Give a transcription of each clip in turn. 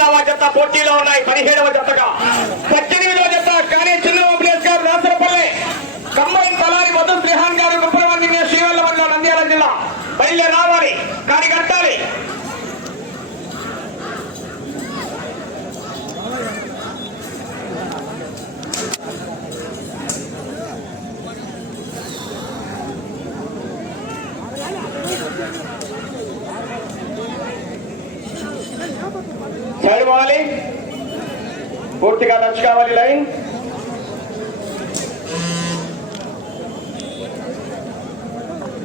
నంద్యాల జత పోటీలో ఉన్నాయి. పదిహేడవ జతగా పద్దెనిమిదవ జత కానీ చిన్న ఓపెనర్స్ గారు రాసరపల్లె కంబైన్ తలారి మధు శ్రీహాన్ గారు గుప్పలమంది శ్రీవెల్ల మండలం నంద్యాల జిల్లా బయలుదేరి రావాలి కానీ కట్టాలి సైడ్ పోవాలి పూర్తిగా టచ్ కావాలి లైన్.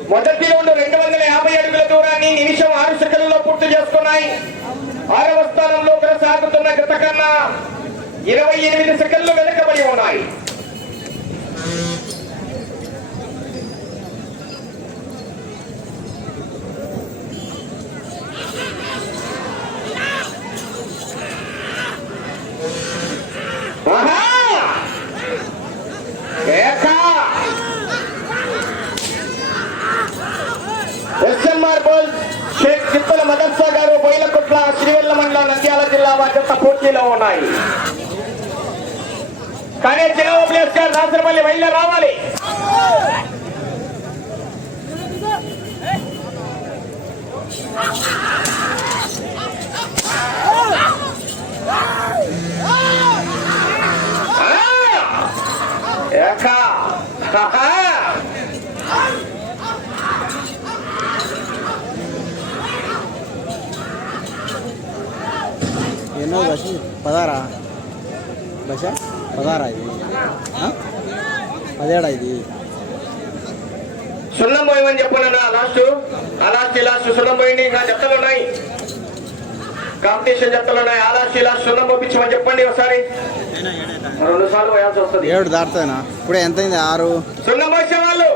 మొదటి రౌండ్ రెండు వందల యాభై అడుగుల దూరాన్ని నిమిషం ఆరు సెకండ్లలో పూర్తి చేసుకున్నాయి. ఆరవ స్థానంలో కొనసాగుతున్న గత కన్నా ఇరవై ఎనిమిది సెకండ్లు వెనుకబడి ఉన్నాయి ఆహా! ఏకా! ఎస్ఎంఆర్ బోల్ షేక్ తిప్పల మదర్సా గారు బొయిలకొట్ల శ్రీవెల్ల మండలం నంద్యాల జిల్లా బాధ్యత పోటీలో ఉన్నాయి కానీ చిన్న ప్లేస్ గారు నాసరపల్లి వెళ్ళ రావాలి ఆ! ఏకా! ఎన్నో పదారా బస్ పదారా ఇది? పదేడా ఇది? సున్నం పోయమని చెప్పను లాస్ట్ ఆ లాస్ట్ ఈ లాస్ట్ సున్నం పోయింది ఇంకా జత్తలు ఉన్నాయి. కాంపిటీషన్ జత్తలు ఉన్నాయి. ఆ లాస్ట్ ఈ లాస్ట్ సున్నం పంపించమని చెప్పండి ఒకసారి. రెండు సార్లు పోయాల్సి వస్తుంది. ఏడు దాటుతానా ఇప్పుడే ఎంత అయింది ఆరు? సున్నం పోసే వాళ్ళు.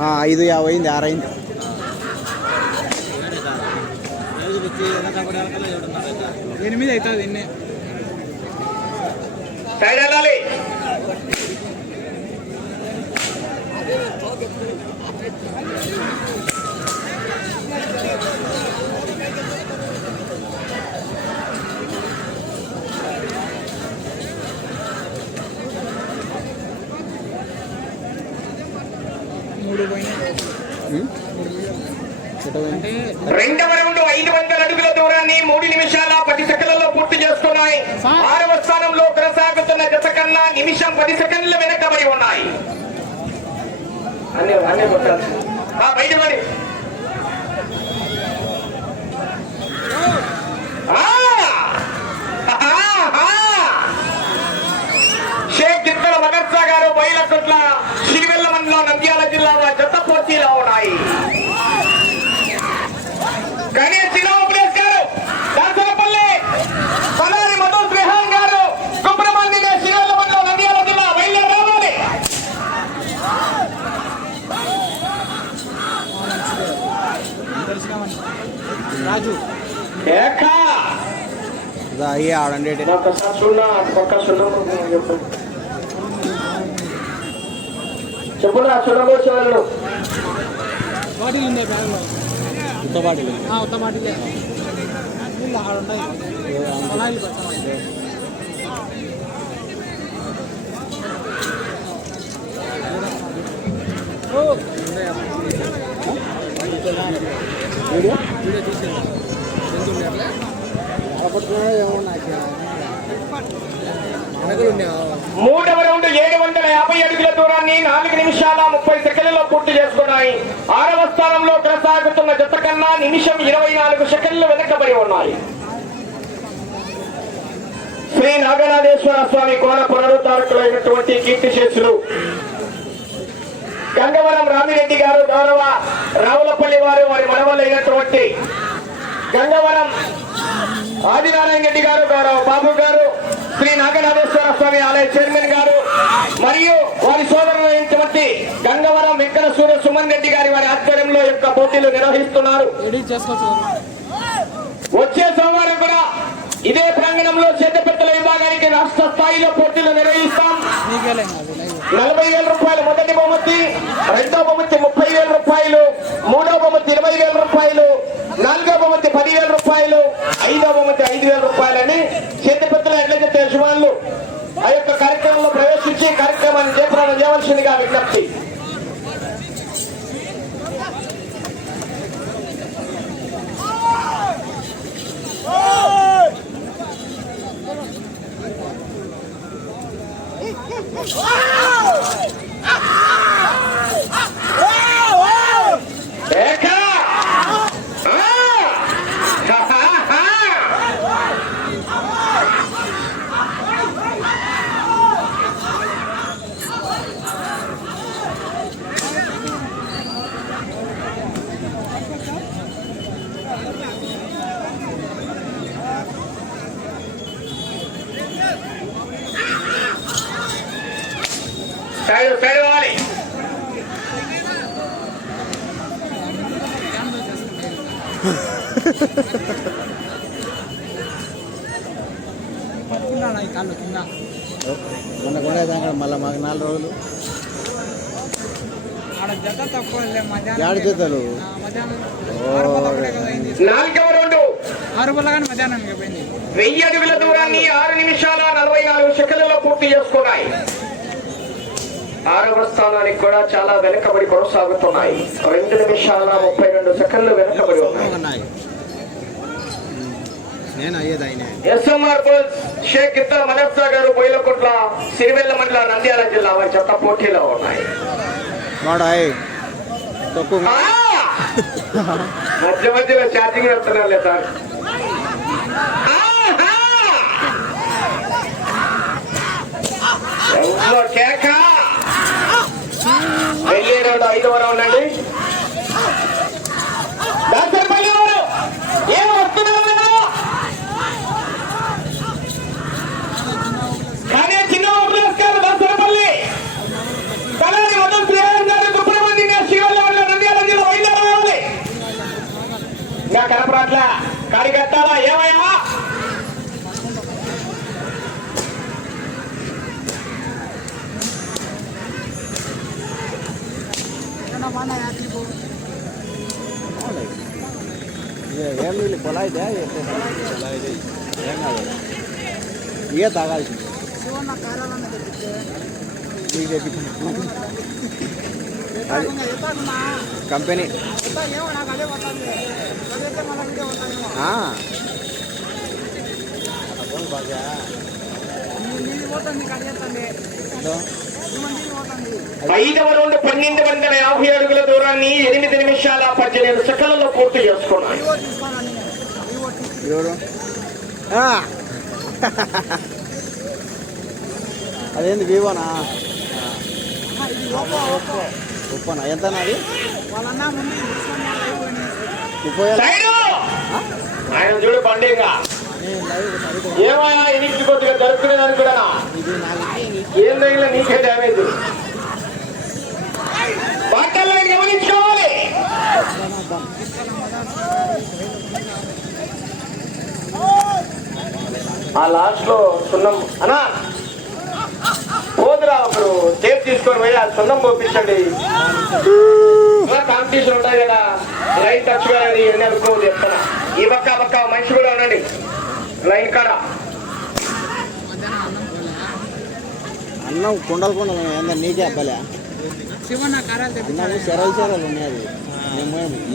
ఆ, ఐదు యాభై అయింది ఆరు అయింది. ఎనిమిది అవుతుంది ఎన్ని సైడ్ వెళ్ళాలి. రెండవ రౌండ్ ఐదు వందల అడుగుల దూరాన్ని మూడు నిమిషాల పూర్తి చేసుకున్నాయి ఆరవ స్థానంలో కొనసాగుతున్న జత కన్నా నిమిషం పది సెకండ్లు వెనకబడి ఉన్నాయి! షేక్ గిత్తల మదర్సా గారు బయలకొట్ల సిరివెల్ల మండలం నంద్యాల జిల్లా జత పోటీలో ఉన్నాయి కానీ చిన్నప్లేస్ గారు దాసరపల్లి పలారి మధు శ్రీహాన్ గారు కుబ్రమంది శ్రీవెల్ల మండలం నంద్యాల జిల్లా బయలుదేరి రావాలి రాజు ఏకా ఇదా అయ్యే ఆడండి ఒకసారి సున్నా పక్క సున్నా చెప్పు చెప్పురా సున్నా కోసే వాళ్ళు బాటిల్ ఉందా బ్యాగ్లో ఉత్త బాటిల్ ఉత్త బాటిలే వీడియో వీడియో ఏమో నాకు. ఉండే మూడవ రౌండ్ ఏడు వందల యాభై అడుగుల దూరాన్ని నాలుగు నిమిషాల ముప్పై సెకండ్లలో పూర్తి చేసుకున్నాయి. ఆరవ స్థానంలో కొనసాగుతున్న జత కన్నా నిమిషం ఇరవై నాలుగు సెకండ్లు వెనకబడి ఉన్నాయి. శ్రీ నాగనాథేశ్వర స్వామి కోన పునరుద్ధారకులైనటువంటి కీర్తిశేషులు గంగవరం రామిరెడ్డి గారు గౌరవ రావులపల్లి వారు వారి మనవలైనటువంటి గంగవరం ఆదినారాయణ రెడ్డి గారు గౌరవ బాబు గారు శ్రీ నాగనాథేశ్వర స్వామి ఆలయ చైర్మన్ గారు మరియు వారి సోదరులైనటువంటి గంగవరం వెంకట సూర్య సుమన్ రెడ్డి గారి వారి ఆధ్వర్యంలో యొక్క పోటీలు నిర్వహిస్తున్నారు. వచ్చే సోమవారం కూడా ఇదే ప్రాంగణంలో చేతపెట్టల విభాగానికి రాష్ట్ర స్థాయిలో పోటీలు నిర్వహిస్తాం. నలభై వేల రూపాయలు మొదటి బహుమతి రెండో బహుమతి ముప్పై వేల రూపాయలు మూడో బహుమతి ఇరవై వేల రూపాయలు నాలుగో బహుమతి పదివేల రూపాయలు ఐదో బహుమతి ఐదు వేల రూపాయలని చేతిపత్రులు ఎట్లయితే యజమానులు ఆ యొక్క కార్యక్రమంలో ప్రవేశించి కార్యక్రమాన్ని చేపట్టడం చేయవలసిందిగా విజ్ఞప్తి. సైడ్ సైడ్ వాలి పట్టుకున్నాను ఈ కాళ్ళు కింద మొన్న కొండ మళ్ళీ మాకు నాలుగు రోజులు ఆడ జత తక్కువ ఏడు జతలు? మధ్యాహ్నం నాలుగవ రెండు ఆరు పోయింది. వెయ్యి అడుగుల దూరాన్ని ఆరు నిమిషాల నలభై నాలుగు సెకండ్లలో పూర్తి చేసుకున్నాయి. ఆరవ స్థానానికి కూడా చాలా వెనుకబడి కొనసాగుతున్నాయి. రెండు నిమిషాల ముప్పై రెండు సెకండ్లు వెనుకబడి ఉన్నాయి. ఎస్ఎంఆర్ బుల్స్ షేక్ మనస్సా గారు బొయిలకుంట్ల సిరివెల్ల మండల నంద్యాల జిల్లా వారి చెత్త పోటీలో ఉన్నాయి. వాడాయ్ తక్కువ. ఆ! మధ్య మధ్యలో ఛార్జింగ్ పెడుతున్నారులే సార్. ఆహా! ఎవరో కేక? వెళ్ళే రౌండ్ ఐదవ రౌండ్ అండి. ఏం వస్తున్నారు ఆ. నీ- నీది పోతుంది నీకు అడిగేస్తుంది ఇదో. నీది పోతుంది ఐదవ రౌండ్ పన్నెండు వందల యాభై అడుగుల దూరాన్ని ఎనిమిది నిమిషాల పద్దెనిమిది సెకండ్లలో పూర్తి చేసుకున్నాను. ఎవరు? ఆ. అదేంది వివోనా? ఉప్పనా ఎంత నాది ఆయన చూడు పండుగ ఏమయ్యా ఎనిమిది కొద్దిగా కూడా ఏం తగిలిన నీకే డ్యామేజ్ బట్టల్లో గమనించుకోవాలి. ఆ లాస్ట్లో సున్నం అనా పోదురా ఒకరు టేప్ తీసుకొని పోయి ఆ సున్నం పంపించండి కాంపిటీషన్ ఉంటాయి కదా లైన్ టచ్ కానీ ఎన్ని అనుకోవద్దు చెప్తాను ఈ పక్క పక్క మనిషి కూడా ఉండండి. లైన్ కాడ. అన్నం కుండలు కుండలు ఏందా నీకే అబ్బాలే. శివన్న కార్యాలు తెప్పించాడు అన్నం చెరలు చెరలు ఉన్నాయి.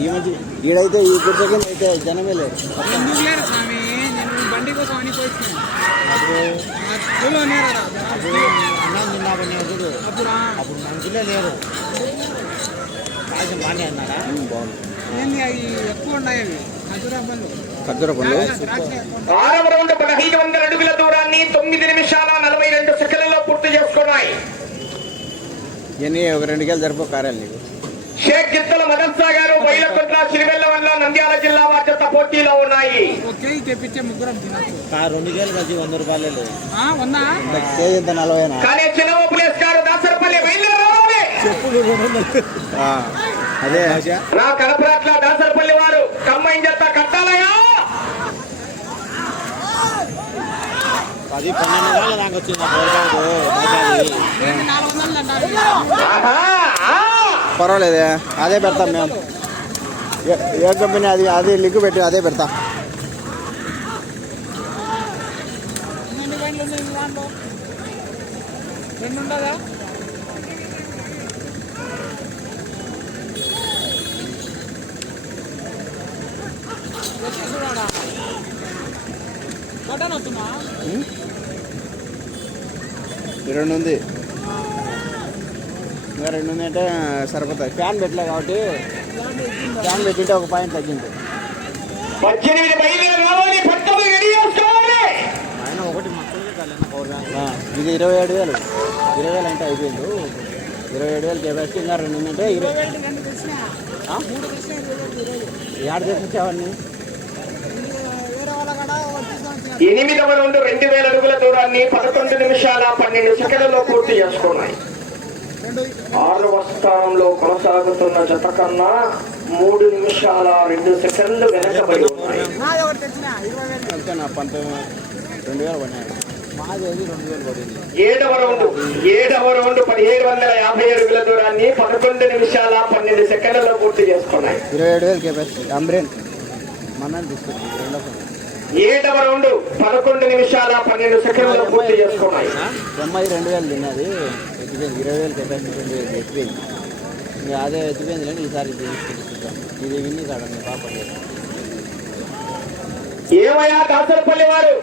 ఈ మధ్య ఈడైతే ఈ కుర్చీ అయితే జనమే లేరు. ఉన్నారు అప్పుడు అన్నం నేను అప్పుడు ఆ, అప్పుడు? మనుషులే లేరు. కాసిన బాగానే అన్నారా బాగుంది. ఏంది అవి ఎక్కువ ఉన్నాయి అవి? ఖజూరా పళ్ళు ఖర్జూర పండు ద్రాక్ష ద్రాక్ష ఎక్కువ ఉన్నాయి. ఆరవ రౌండ్ పదహైదు వందల అడుగుల దూరాన్ని తొమ్మిది నిమిషాల నలభై రెండు సెకండ్లలో పూర్తి చేసుకున్నాయి. ఇవన్నీ ఒక రెండు గేలు జరిపో కార్యాలు నీకు. షేక్ గిత్తల మదర్సా గారు బయలకొంట్ల సిరివెల్ల వల్ల నంద్యాల జిల్లా వారి జత పోటీలో ఉన్నాయి. కానీ చిన్న ప్లేస్ గారు దాసరపల్లి బయలుదేరాలి. అదే. నా కడపరాట్ల దాసరపల్లి వారు కమ్మాయి జత కట్టాలయా పది పన్నెండు వేల దాకా వచ్చింది పర్వాలేదే అదే పెడతాం మేము. ఏ- కంపెనీ అది అది లింక్ పెట్టి అదే పెడతా. రెండు ఉంది. ఇంకా రెండు ఉంది అంటే సరిపోతుంది ఫ్యాన్ పెట్టలే కాబట్టి ఫ్యాన్ పెట్టింటే ఒక పాయింట్ తగ్గింది. ఆయన ఒకటి ఇది ఇరవై ఏడు వేలు. ఇరవై వేలు అంటే అయిపోయింది. ఇరవై ఏడు వేలు కెపాసిటీ ఇంకా రెండు ఉందంటే ఇరవై ఏడు? ఒకటి తీసుకొని ఎనిమిదవ రెండు రెండు వేల అడుగుల దూరాన్ని పదకొండు నిమిషాల పన్నెండు సెకండ్లలో పూర్తి చేసుకున్నాయి. ఆరవ స్థానంలో కొనసాగుతున్న జత కన్నా మూడు నిమిషాల రెండు సెకండ్లు వెనకబడి ఉన్నాయి. ఏడవ రౌండ్ ఏడవ రౌండ్ పదిహేడు వందల యాభై అడుగుల దూరాన్ని పదకొండు నిమిషాల పన్నెండు సెకండ్లలో పూర్తి చేసుకున్నాయి. ఇరవై ఏడు వేలు ఏడవ రౌండ్ పదకొండు నిమిషాల పన్నెండు సెకండ్లలో పూర్తి చేసుకున్నాయి. ఎంఐ రెండు వేలు తిన్నది. ఎత్తిపోయింది ఇరవై వేలు కెపాసిటీ ఎత్తిపోయింది ఇంకా అదే ఎత్తిపోయింది లేని ఈసారి ఇది తీసుకుంటాం. ఇది విన్ని కాడ మీ పాప ఏమయ్యా వారు?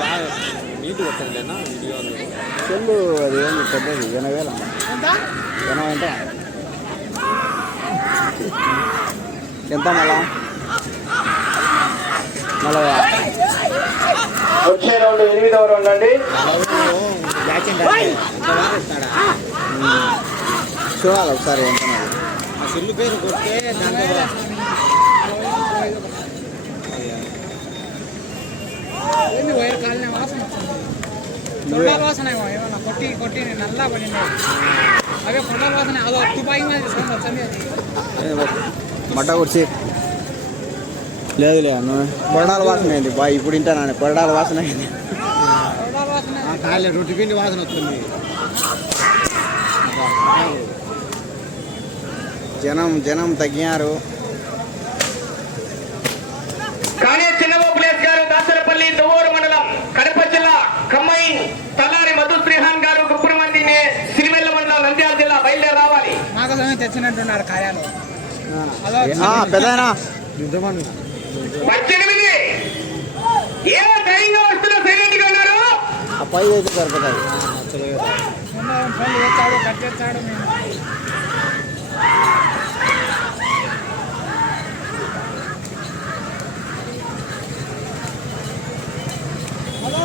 బాగా నీట్గా వస్తుందిలేనా వీడియో సెల్లు అది ఏంది పెద్దది ఎనభై వేలు ఎనభై అంటే? ఎంత మళ్ళా? నలభై వచ్చే రౌండ్ ఎనిమిదవ రౌండ్ అండి. చూడాలి ఒకసారి ఎంత ఆ సెల్లు పేరు కొడితే దాంట్లో వైర్ కాలిన వాసన వస్తుంది వాసన ఏమన్నా కొట్టి కొట్టి నల్లా పడింది అవే కొండాల వాసన అదో తుపాయి మీద తీసుకొని కుర్చీ లేదు లేదు నువ్వు కొరడాల వాసన అయింది. బా ఇప్పుడు వింటాను కొరడాల వాసన అయింది. రొట్టి పిండి వాసన వస్తుంది. జనం జనం తగ్గారు కానీ చిన్నబాబు గారు దాసరపల్లి దువ్వూరు మండలం కడప జిల్లా కమ్మై తల్లారి మధు శ్రీహాన్ గారు గుప్పురమంది సిరివెల్ల మండలం నంద్యాల జిల్లా బయలుదేరి రావాలి. తెచ్చినట్టున్నారు కార్యాలు అదో పెద్దనా పద్దెనిమిది. ధైర్యంగా వస్తున్న సైలెంట్గా ఉన్నారు? అయితే హలో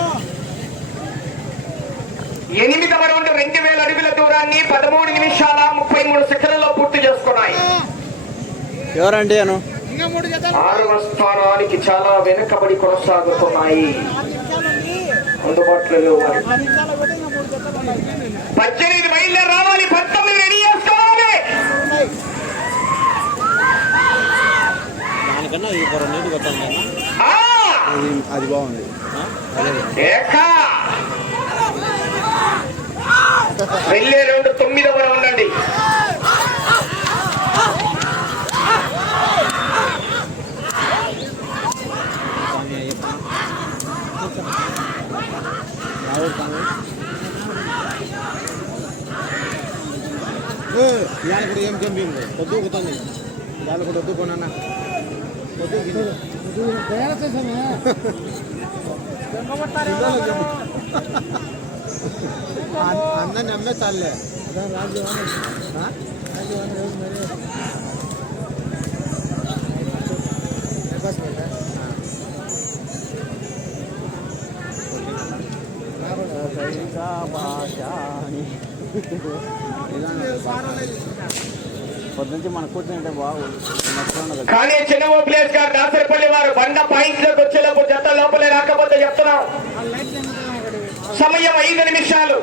ఎనిమిదవ రౌండ్ రెండు వేల అడుగుల దూరాన్ని పదమూడు నిమిషాల ముప్పై మూడు సెకండ్లలో పూర్తి చేసుకున్నాయి. ఎవరండి అను? ఆరవ స్థానానికి చాలా వెనుకబడి కొనసాగుతున్నాయి అందుబాటులో మరి. పద్దెనిమిది బయలుదేరి రావాలి పంతొమ్మిది రెడీ చేసుకోవాలి దానికన్నా పొర! అది బాగుంది! వెళ్ళే రౌండ్ తొమ్మిదవ రౌండ్ అండి ఇవాళ కూడా ఏం చంపింది పొద్దుకుతుంది ఇవాళ కూడా వద్దుకోనన్నా పొద్దుకు అందరిని అమ్మే చాలే పొద్దుంచి కానీ చిన్న ప్లేస్ గారు దాసరపల్లి వారు బండ పాయింట్లోకి వచ్చేటప్పుడు జత లోపలే రాకపోతే చెప్తున్నాం. సమయం ఐదు నిమిషాలు.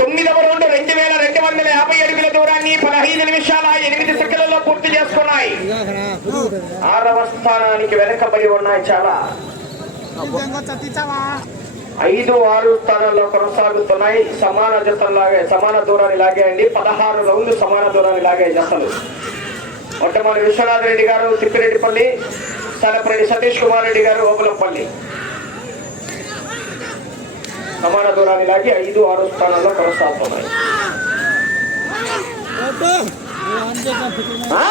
తొమ్మిదవ రౌండ్ రెండు వేల రెండు వందల యాభై అడుగుల దూరాన్ని పదహైదు నిమిషాల ఎనిమిది సెకండ్లలో పూర్తి చేసుకున్నాయి. ఆరవ స్థానానికి వెనకబడి ఉన్నాయి చాలా. ఐదు ఆరు స్థానాల్లో కొనసాగుతున్నాయి. సమాన జతల్లాగే సమాన దూరాన్ని లాగేయండి పదహారు రౌండ్లు సమాన దూరాన్ని లాగే జతలు. మొట్టమొదటి విశ్వనాథ్ రెడ్డి గారు తిప్పిరెడ్డిపల్లి సనపరెడ్డి సతీష్ కుమార్ రెడ్డి గారు ఓపులంపల్లి సమాన దూరాన్ని లాగి ఐదు ఆరు స్థానాల్లో కొనసాగుతున్నాయి. ఆ!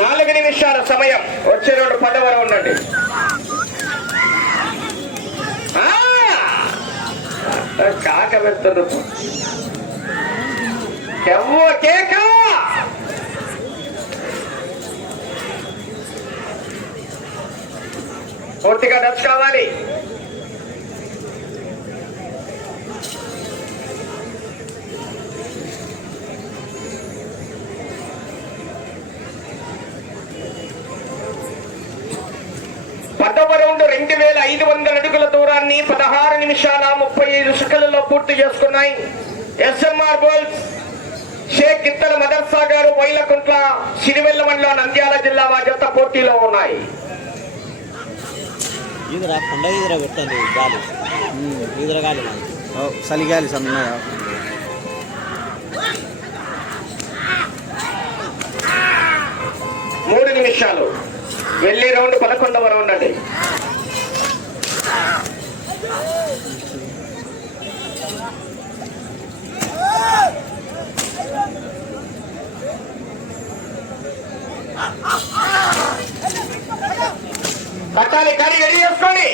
నాలుగు నిమిషాల సమయం. వచ్చే రెండు పదవర ఉండండి. కాక పెడుతున్నారు ఎవ్వ కేక! పూర్తిగా డచ్ కావాలి రౌండ్ వేల ఐదు వందల అడుగుల దూరాన్ని పదహారు నిమిషాల ముప్పై ఐదు సెకండ్లలో పూర్తి చేసుకున్నాయి. ఎస్ఎంఆర్ బోల్స్ షేక్ గిత్తల మదర్సా గారు వైలకుంట్ల సిరివెల్ల మండలం నంద్యాల జిల్లా వారి జత పోటీలో ఉన్నాయి. ఈదురా కొండ ఈదురా పెట్టండి గాలి. ఈదుర గాలి మనకి చలిగాలి సన్నగా. మూడు నిమిషాలు. వెళ్ళి రౌండ్ పదకొండవ రౌండ్ అండి. కట్టాలి కానీ రెడీ చేసుకోండి.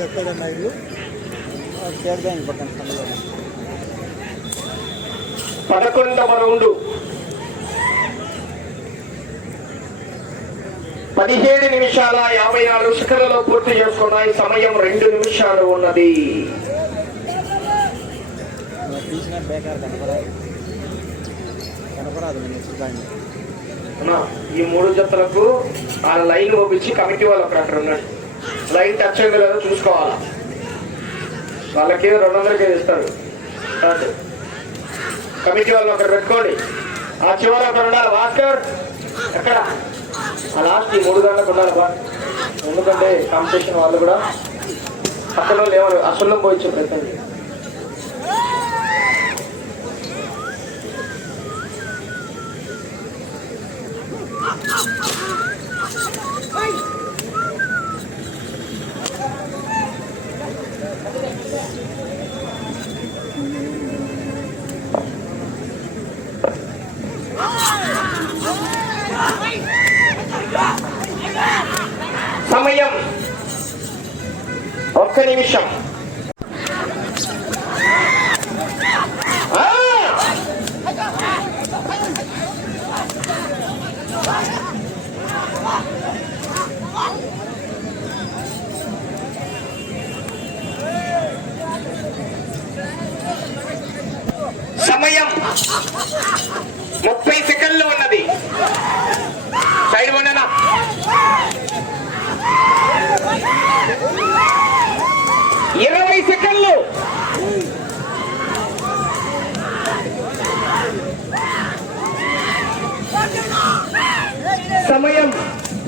ఊర్లో ఎక్కడన్నా ఇల్లు స్టేట్ బ్యాంక్ పక్కన సన్నగా పదకొండవ రౌండ్. పదిహేడు నిమిషాల యాభై నాలుగు సెకండ్లలో పూర్తి చేసుకున్నాయి సమయం రెండు నిమిషాలు ఉన్నది. ఈ మూడు జతలకు ఆ లైన్ పంపించి కమిటీ వాళ్ళు అక్కడ ఉన్నాడు లైన్ టచ్ అయింది లేదో చూసుకోవాలా? వాళ్ళకి రెండు వందలకి ఇస్తారు. కమిటీ వాళ్ళు ఒకరు పెట్టుకోండి. ఆ చివరి ఒకరు ఉండాలి. భాస్కర్ ఎక్కడ? ఆ లాస్ట్ ఈ మూడు గంటలకు ఉండాలి బా. ఎందుకంటే కాంపిటీషన్ వాళ్ళు కూడా పక్కన వాళ్ళు అసలు పోయించే ప్రయత్నం చేయండి. సమయం ఒక్క నిమిషం ఆ! సమయం ముప్పై సెకండ్లు ఉన్నది సైడ్ ఉండనా ఇరవై సెకండ్లు సమయం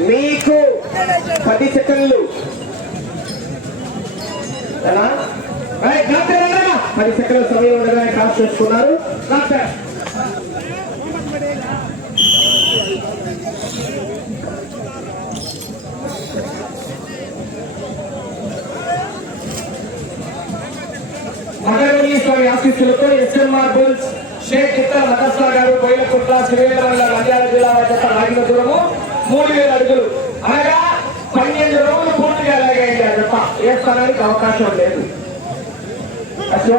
మీకు పది సెకండ్లు. పది సెకండ్ల సమయం ఉండగా కాల్ చేసుకున్నారు. డాక్టర్. స్వామి ఆశీస్సులతో ఎస్ఎంఆర్ బుల్స్ షేక్ ఇత్తల మదర్సా గారు బయలుకుట్ల శ్రీవేంద్ర జిల్లా వారి లాగిన దూరము. మూడు వేల అడుగులు. అనగా పన్నెండు రోజులు పూర్తిగా లాగేయండి ఆ జత ఏ స్థానానికి అవకాశం లేదు. అసలు